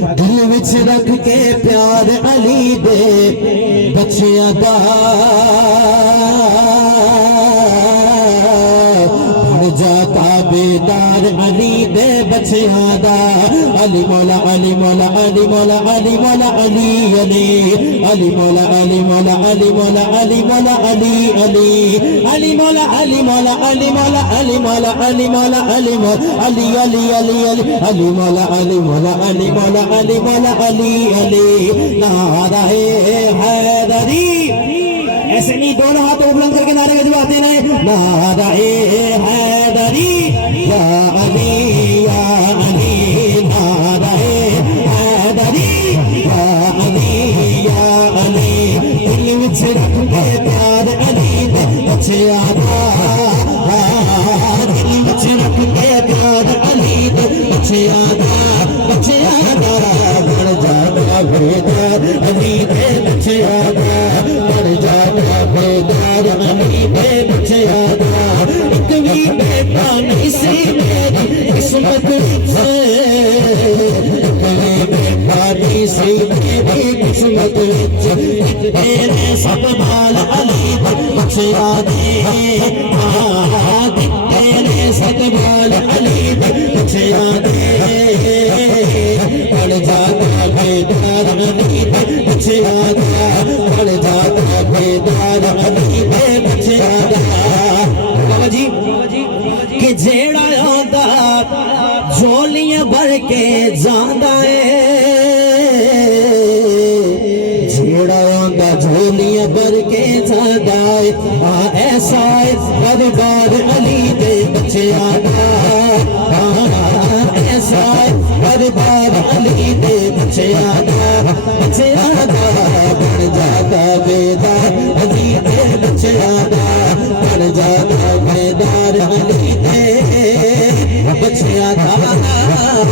دل وچ رکھ کے پیار علی دے بچیاں دا بن جا تابعدار علی دے بچیاں دا علی مولا علی مولا علی مولا علی مولا علی علی علی مولا علی مولا علی مولا علی مولا علی علی علی مولا علی مولا علی مولا علی مولا علی مولا علی مولا علی علی علی علی علی مولا علی مولا علی مولا علی مولا علی علی نعرہ حیدری ایسے نہیں دونوں ہاتھوں بلند کر کے نعرے کے جواب دینا ہے نعرہ حیدری یا علی یا علی نعرہ حیدری یا علی یا علی دل وچ رکھ کے پیار علی دے بچیاں دا دل وچ رکھ کے پیار علی دے بچیاں دا بڑھ جاتا بیدار علی دے بچیاں دا بڑھ جاتا بیدار علی دے بچیاں دا ایک بھی بیٹا نہیں سی میری قسمت سے ایک بھی بیٹا نہیں سی میری قسمت تیرے سب بال علی دے بچیاں دے تیرے سب بال علی دے بچیاں دے بڑھ جاتا بیدار علی دے بچیاں دا بڑھ جاتا بیدار علی دے بچیاں دا بابا جی کہ جیڑا آندا جھولیاں بھر کے جاندا ہے جیڑا آندا جھولیاں بھر کے جاندا ہے ایسا ہے دربار علی دے بچیاں دا ایسا ہے دربار علی دے بچیاں دا بڑھ جاتا بیدار علی دے بچیاں دا بڑھ جاتا بیدار علی دے بچیاں دا